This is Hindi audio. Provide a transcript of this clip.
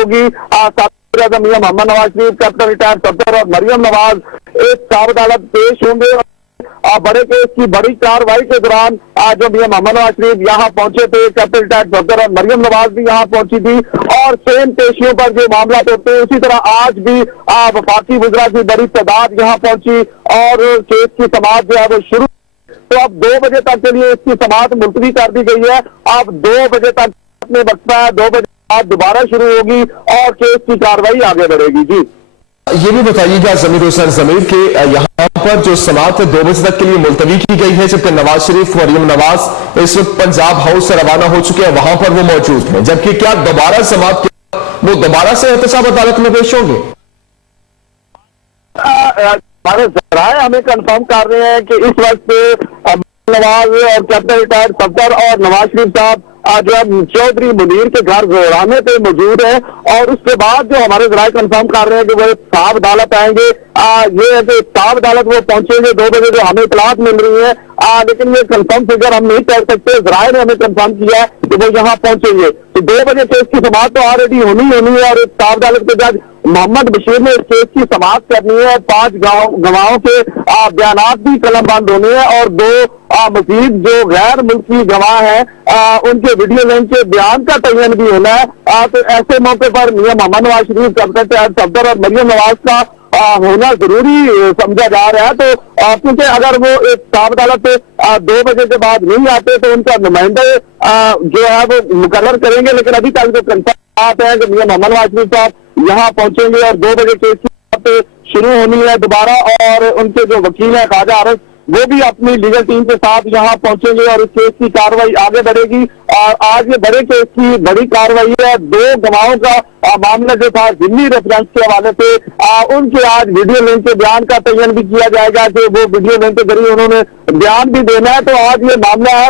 होगी। मियां मोहम्मद नवाज शरीफ, कैप्टन रिटायर्ड सफदर और मरियम नवाज एक साफ अदालत पेश होंगे। बड़े केस की बड़ी कार्रवाई के दौरान जो मियां मोहम्मद नवाज शरीफ यहाँ पहुंचे थे, कैप्टन रिटायर्ड सफदर और मरियम नवाज भी यहाँ पहुंची थी और सेम पेशियों पर जो मामला होते हैं उसी तरह आज भी वफाकी वज़रा की बड़ी तादाद यहाँ पहुंची और केस की समाअत जो है वो शुरू। तो अब 2 बजे तक के लिए इसकी समाअत मुलतवी कर दी गई है। अब 2 बजे तक में वक्फा है, 2 बजे बाद दोबारा शुरू होगी और केस की कार्रवाई आगे बढ़ेगी। जी ये भी बताइएगा जमीर हुसैन जमीर के यहाँ पर जो समाअत 2 बजे तक के लिए मुलतवी की गई है, जबकि नवाज शरीफ, मरियम नवाज इस वक्त पंजाब हाउस से रवाना हो चुके हैं, वहां पर वो मौजूद हैं, जबकि क्या दोबारा समाअत वो दोबारा से एहतसाब अदालत में पेश होंगे? हमारे जराए हमें कंफर्म कर रहे हैं कि इस वक्त नवाज और कैप्टन रिटायर्ड सफदर और नवाज शरीफ साहब जो है चौधरी मुनीर के घर जोराने पे मौजूद है और उसके बाद जो हमारे जराए कंफर्म कर रहे हैं कि वो साफ अदालत आएंगे। ये है कि साफ अदालत वो पहुंचेंगे 2 बजे, जो हमें इतलात मिल रही है, लेकिन ये कंफर्म फिगर हम नहीं कह सकते। जराए ने हमें कंफर्म किया है कि वो यहाँ पहुंचेंगे। तो 2 बजे केस की समाअत तो ऑलरेडी होनी है और एक साफ अदालत के जज मोहम्मद बशीर ने इस केस की समाअत करनी है। 5 गवाहों के बयानात भी कलमबंद होने हैं और 2 मजीद जो गैर मुल्की गवाह हैं उनके वीडियो लिंक के बयान का तयन भी होना है। तो ऐसे मौके पर मियां मोहम्मद नवाज शरीफ, कैप्टन रिटायर्ड सफदर और मरियम नवाज का होना जरूरी समझा जा रहा है। तो क्योंकि अगर वो एक साफ अदालत 2 बजे के बाद नहीं आते तो उनका नुमाइंदा जो है वो मुकर्रर करेंगे, लेकिन अभी तक जो कंफर्म बात है कि मियां मोहम्मद नवाज शरीफ साहब यहाँ पहुंचेंगे और 2 बजे केस की बात शुरू होनी है दोबारा। और उनके जो वकील है ख्वाजा आरिफ, वो भी अपनी लीगल टीम के साथ यहाँ पहुंचेंगे और इस केस की कार्रवाई आगे बढ़ेगी। और आज ये बड़े केस की बड़ी कार्रवाई है। 2 गवाहों का मामला जो था जिम्मी रेफरेंस के हवाले से, उनके आज वीडियो लिंक के बयान का तयन भी किया जाएगा कि वो वीडियो लिंक के जरिए उन्होंने बयान भी देना है। तो आज ये मामला है